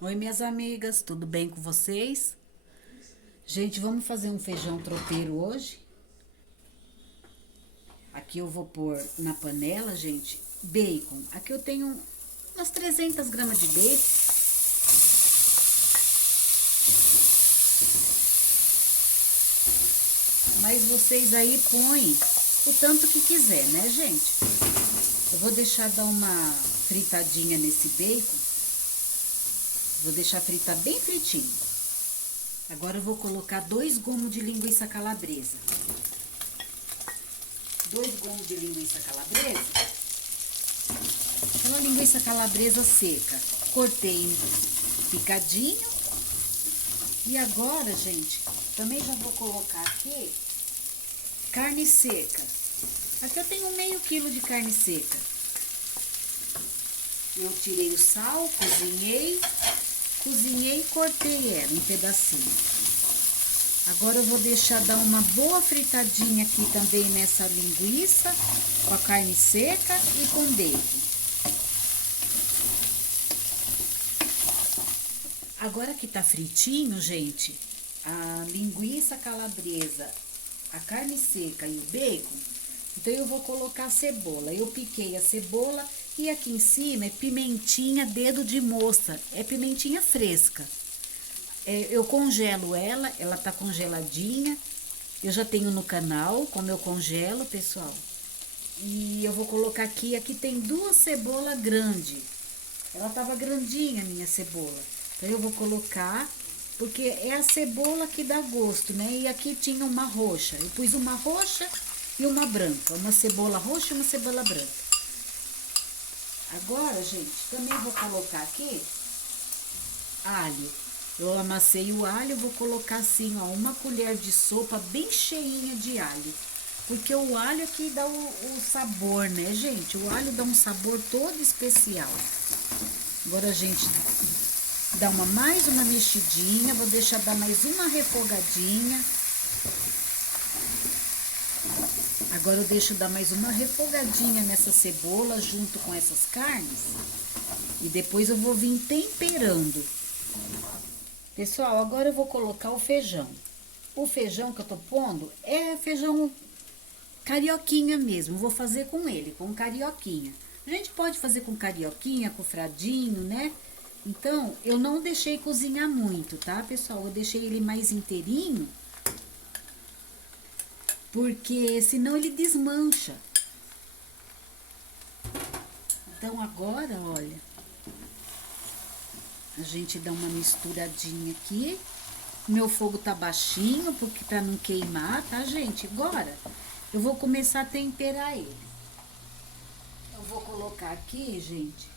Oi, minhas amigas, tudo bem com vocês? Gente, vamos fazer um feijão tropeiro hoje? Aqui eu vou pôr na panela, gente, bacon. Aqui eu tenho umas 300 gramas de bacon, mas vocês aí põem o tanto que quiser, né, gente? Eu vou deixar dar uma fritadinha nesse bacon, vou deixar fritar bem fritinho. Agora eu vou colocar 2 gomos de linguiça calabresa. 2 gomos de linguiça calabresa. Aquela linguiça calabresa seca. Cortei em picadinho. E agora, gente, também já vou colocar aqui carne seca. Aqui eu tenho meio quilo de carne seca. Eu tirei o sal, cozinhei e cortei ela em pedacinhos. Agora eu vou deixar dar uma boa fritadinha aqui também nessa linguiça, com a carne seca e com bacon. Agora que tá fritinho, gente, a linguiça calabresa, a carne seca e o bacon, então eu vou colocar a cebola. Eu piquei a cebola e aqui em cima é pimentinha dedo de moça, é pimentinha fresca. Eu congelo ela tá congeladinha. Eu já tenho no canal como eu congelo, pessoal. E eu vou colocar aqui tem 2 cebolas grandes. Ela tava grandinha a minha cebola. Então eu vou colocar, porque é a cebola que dá gosto, né? E aqui tinha uma roxa. Eu pus uma roxa e uma branca. Uma cebola roxa e uma cebola branca. Agora, gente, também vou colocar aqui alho. Eu amassei o alho, vou colocar assim, ó, 1 colher de sopa bem cheinha de alho. Porque o alho aqui dá o sabor, né, gente? O alho dá um sabor todo especial. Agora a gente dá mais uma mexidinha, vou deixar dar mais uma refogadinha. Agora eu deixo dar mais uma refogadinha nessa cebola junto com essas carnes. E depois eu vou vir temperando. Pessoal, agora eu vou colocar o feijão. O feijão que eu tô pondo é feijão carioquinha mesmo. Vou fazer com ele, com carioquinha. A gente pode fazer com carioquinha, com fradinho, né? Então, eu não deixei cozinhar muito, tá, pessoal? Eu deixei ele mais inteirinho, porque senão ele desmancha. Então, agora, olha, a gente dá uma misturadinha aqui. Meu fogo tá baixinho, porque pra não queimar, tá, gente? Agora, eu vou começar a temperar ele. Eu vou colocar aqui, gente,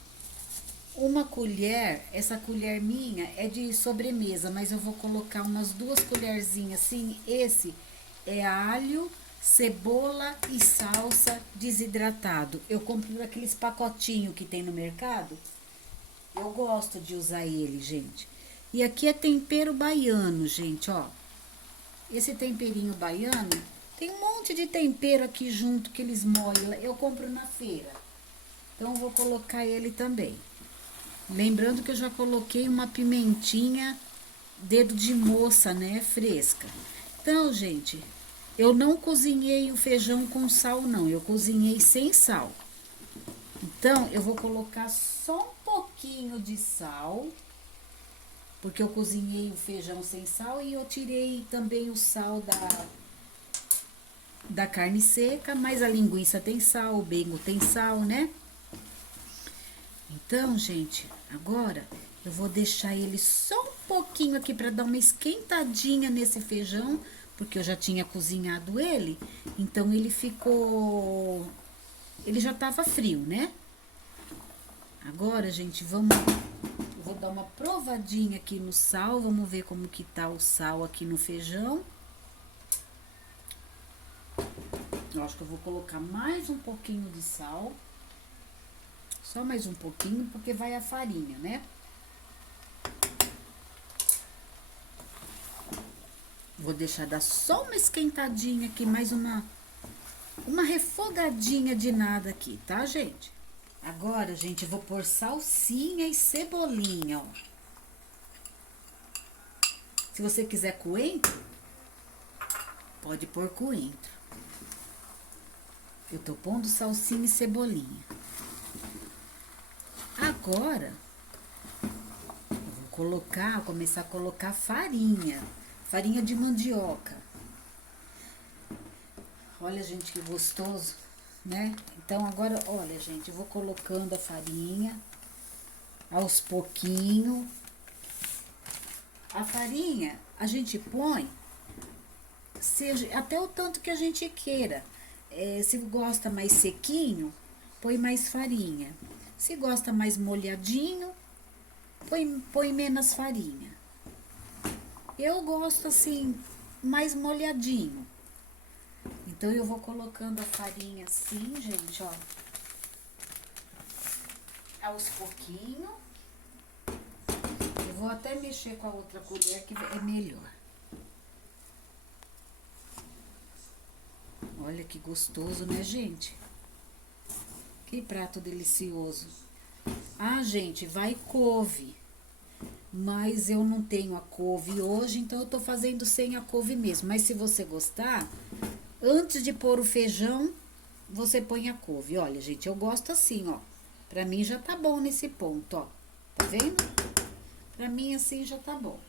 1 colher. Essa colher minha é de sobremesa, mas eu vou colocar umas 2 colherzinhas assim. Esse é alho, cebola e salsa desidratado. Eu compro aqueles pacotinhos que tem no mercado. Eu gosto de usar ele, gente. E aqui é tempero baiano, gente, ó. Esse temperinho baiano, tem um monte de tempero aqui junto que eles molham. Eu compro na feira. Então, eu vou colocar ele também. Lembrando que eu já coloquei uma pimentinha dedo de moça, né, fresca. Então, gente, eu não cozinhei o feijão com sal, não. Eu cozinhei sem sal. Então, eu vou colocar só um pouquinho de sal, porque eu cozinhei o feijão sem sal e eu tirei também o sal da carne seca, mas a linguiça tem sal, o bacon tem sal, né? Então, gente, agora eu vou deixar ele só um pouquinho aqui para dar uma esquentadinha nesse feijão, porque eu já tinha cozinhado ele, então ele ficou... Ele já tava frio, né? Agora, gente, eu vou dar uma provadinha aqui no sal, vamos ver como que tá o sal aqui no feijão. Eu acho que eu vou colocar mais um pouquinho de sal. Só mais um pouquinho, porque vai a farinha, né? Vou deixar dar só uma esquentadinha aqui, mais uma refogadinha de nada aqui, tá, gente? Agora, gente, eu vou pôr salsinha e cebolinha, ó. Se você quiser coentro, pode pôr coentro. Eu tô pondo salsinha e cebolinha. Agora, eu vou começar a colocar farinha. Farinha de mandioca. Olha, gente, que gostoso, né? Então, agora, olha, gente, eu vou colocando a farinha aos pouquinhos. A farinha, a gente põe, seja até o tanto que a gente queira. Se gosta mais sequinho, põe mais farinha. Se gosta mais molhadinho, põe menos farinha. Eu gosto assim, mais molhadinho. Então eu vou colocando a farinha assim, gente, ó. Aos pouquinhos. Eu vou até mexer com a outra colher que é melhor. Olha que gostoso, né, gente? Que prato delicioso. Ah, gente, vai couve. Mas eu não tenho a couve hoje, então eu tô fazendo sem a couve mesmo. Mas se você gostar, antes de pôr o feijão, você põe a couve. Olha, gente, eu gosto assim, ó. Pra mim já tá bom nesse ponto, ó. Tá vendo? Pra mim assim já tá bom.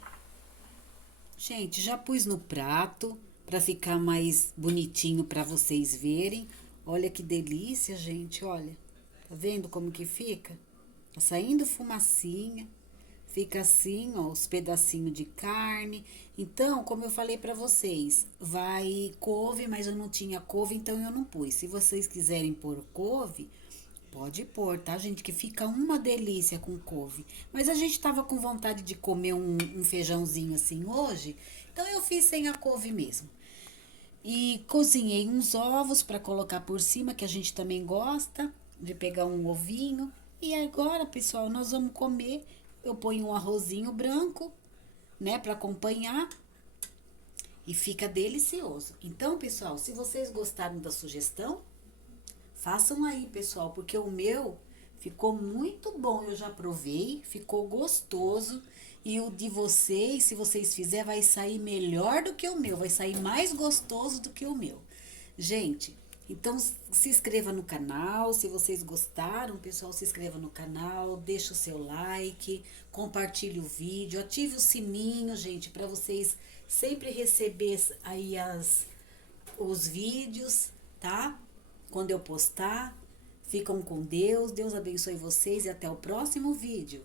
Gente, já pus no prato pra ficar mais bonitinho pra vocês verem. Olha que delícia, gente, olha. Tá vendo como que fica? Tá saindo fumacinha. Fica assim, ó, os pedacinhos de carne. Então, como eu falei pra vocês, vai couve, mas eu não tinha couve, então eu não pus. Se vocês quiserem pôr couve, pode pôr, tá, gente? Que fica uma delícia com couve. Mas a gente tava com vontade de comer um feijãozinho assim hoje, então eu fiz sem a couve mesmo. E cozinhei uns ovos para colocar por cima, que a gente também gosta de pegar um ovinho. E agora, pessoal, nós vamos comer. Eu ponho um arrozinho branco, né, para acompanhar. E fica delicioso. Então, pessoal, se vocês gostaram da sugestão, façam aí, pessoal, porque o meu ficou muito bom. Eu já provei, ficou gostoso. E o de vocês, se vocês fizerem, vai sair melhor do que o meu. Vai sair mais gostoso do que o meu. Gente, então se inscreva no canal. Se vocês gostaram, pessoal, se inscreva no canal. Deixa o seu like, compartilhe o vídeo, ative o sininho, gente, para vocês sempre receber aí os vídeos, tá? Quando eu postar. Ficam com Deus. Deus abençoe vocês e até o próximo vídeo.